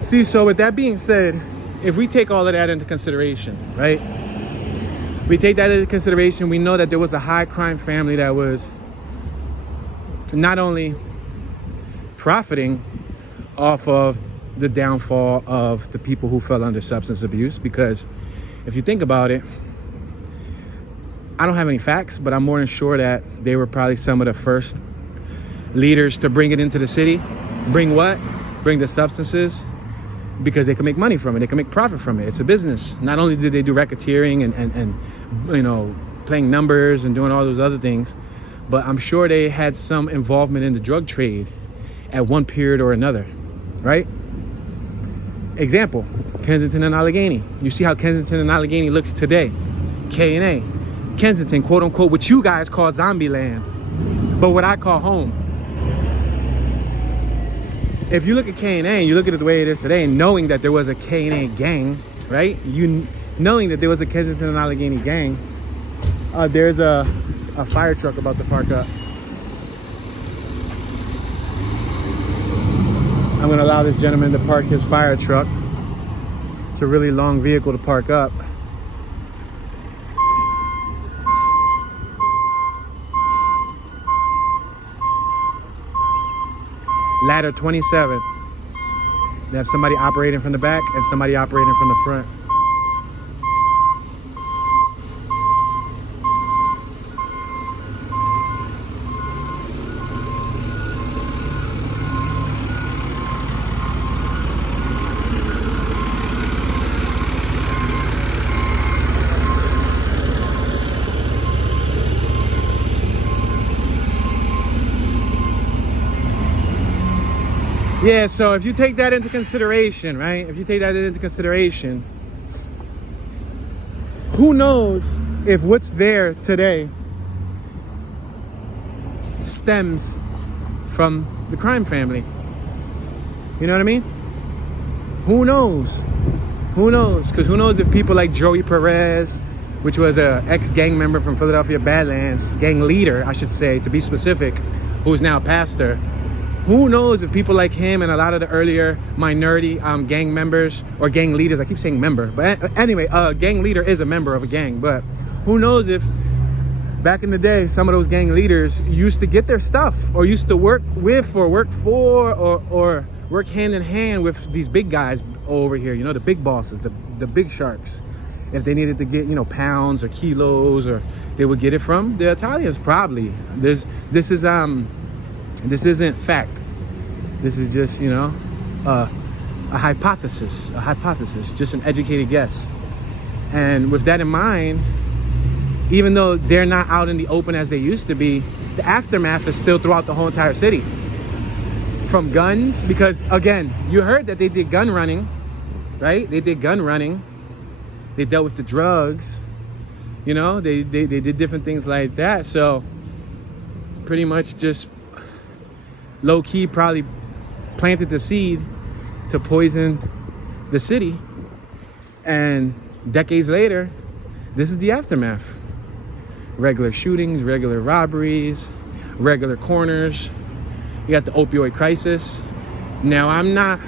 See, so with that being said, if we take all of that into consideration, right? We take that into consideration, we know that there was a high crime family that was not only profiting off of the downfall of the people who fell under substance abuse, because if you think about it, I don't have any facts, but I'm more than sure that they were probably some of the first leaders to bring it into the city. Bring what? Bring the substances, because they can make money from it. They can make profit from it. It's a business. Not only did they do racketeering and you know, playing numbers and doing all those other things, but I'm sure they had some involvement in the drug trade at one period or another, right? Example, Kensington and Allegheny. You see how Kensington and Allegheny looks today. K&A. Kensington, quote unquote, what you guys call zombie land, but what I call home. If you look at K&A and you look at it the way it is today, knowing that there was a K&A gang, right? Knowing that there was a Kensington and Allegheny gang, there's a fire truck about to park up. I'm gonna allow this gentleman to park his fire truck. It's a really long vehicle to park up. Ladder 27. They have somebody operating from the back and somebody operating from the front. Yeah, so if you take that into consideration, right? If you take that into consideration, who knows if what's there today stems from the crime family? You know what I mean? Who knows? Who knows? Because who knows if people like Joey Perez, which was a ex-gang member from Philadelphia Badlands, gang leader, I should say, to be specific, who's now a pastor. who knows if people like him and a lot of the earlier minority gang members or gang leaders, I keep saying member, but anyway, gang leader is a member of a gang, but who knows if back in the day some of those gang leaders used to get their stuff or used to work with or work for or work hand in hand with these big guys over here, you know, the big bosses, the big sharks. If they needed to get, you know, pounds or kilos, or they would get it from the Italians probably. This isn't fact. This is just, you know, a hypothesis, just an educated guess. And with that in mind, even though they're not out in the open as they used to be, the aftermath is still throughout the whole entire city. From guns, because again, you heard that they did gun running, right? They did gun running. They dealt with the drugs, you know, they did different things like that. So pretty much just low-key probably planted the seed to poison the city. And decades later, this is the aftermath. Regular shootings, regular robberies, regular corners. You got the opioid crisis. Now, I'm not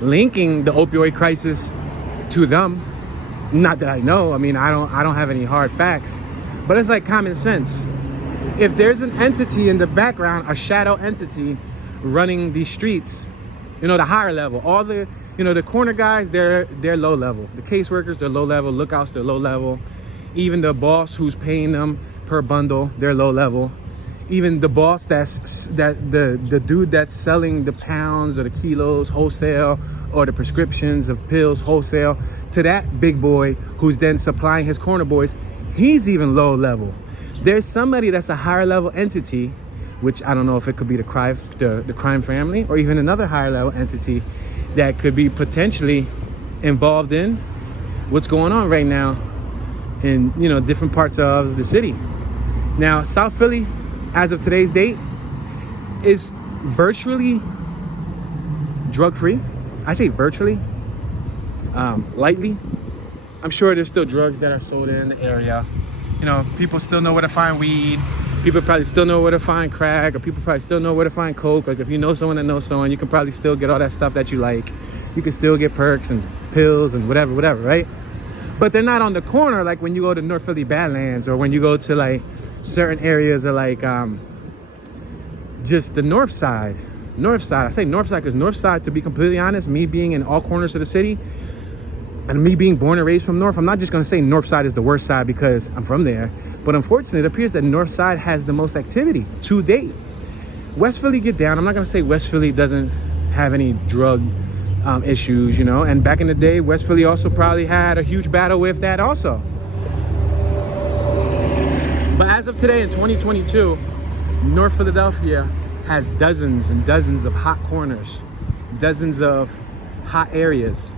linking the opioid crisis to them, not that I know. I mean, I don't have any hard facts, but it's like common sense. If there's an entity in the background, a shadow entity running these streets, you know, the higher level, all the, you know, the corner guys, they're low level. The caseworkers, they're low level. Lookouts, they're low level. Even the boss who's paying them per bundle, they're low level. Even the boss the dude that's selling the pounds or the kilos wholesale, or the prescriptions of pills wholesale to that big boy who's then supplying his corner boys, he's even low level. There's somebody that's a higher level entity, which I don't know if it could be the crime family, or even another higher level entity that could be potentially involved in what's going on right now in, you know, different parts of the city. Now, South Philly, as of today's date, is virtually drug-free. I say virtually, lightly. I'm sure there's still drugs that are sold in the area. You know, people still know where to find weed. People probably still know where to find crack, or people probably still know where to find coke. Like if you know someone that knows someone, you can probably still get all that stuff that you like. You can still get perks and pills and whatever, right? But they're not on the corner like when you go to North Philly Badlands, or when you go to like certain areas of like just the north side. I say north side because north side, to be completely honest, me being in all corners of the city and me being born and raised from north, I'm not just going to say north side is the worst side because I'm from there, but unfortunately it appears that north side has the most activity to date. West Philly get down. I'm not going to say West Philly doesn't have any drug issues, you know, and back in the day West Philly also probably had a huge battle with that also. But as of today in 2022, North Philadelphia has dozens and dozens of hot corners, dozens of hot areas,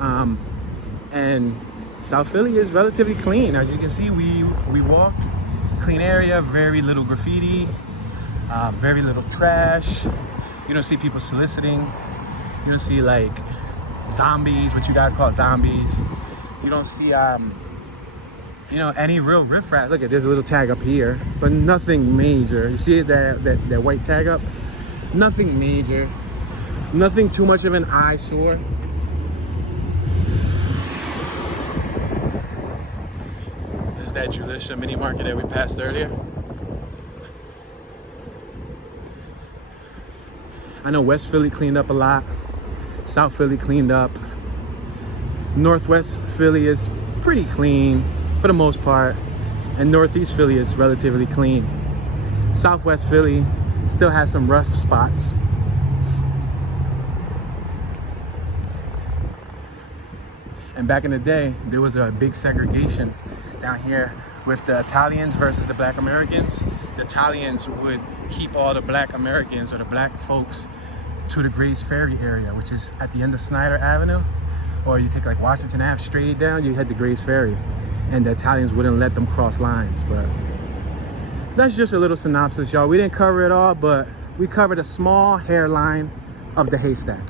and South Philly is relatively clean. As you can see, we walked, clean area, very little graffiti, very little trash. You don't see people soliciting. You don't see like zombies, what you guys call zombies. You don't see you know, any real riffraff. Look, there's a little tag up here, but nothing major. You see that white tag up? Nothing major. Nothing too much of an eyesore. This is that Julisha mini market that we passed earlier. I know West Philly cleaned up a lot. South Philly cleaned up. Northwest Philly is pretty clean for the most part, and Northeast Philly is relatively clean. Southwest Philly still has some rough spots. And back in the day, there was a big segregation down here with the Italians versus the Black Americans. The Italians would keep all the Black Americans or the Black folks to the Grays Ferry area, which is at the end of Snyder Avenue, or you take like Washington Ave straight down, you head to Grays Ferry, and the Italians wouldn't let them cross lines. But that's just a little synopsis, y'all. We didn't cover it all, but we covered a small hairline of the haystack.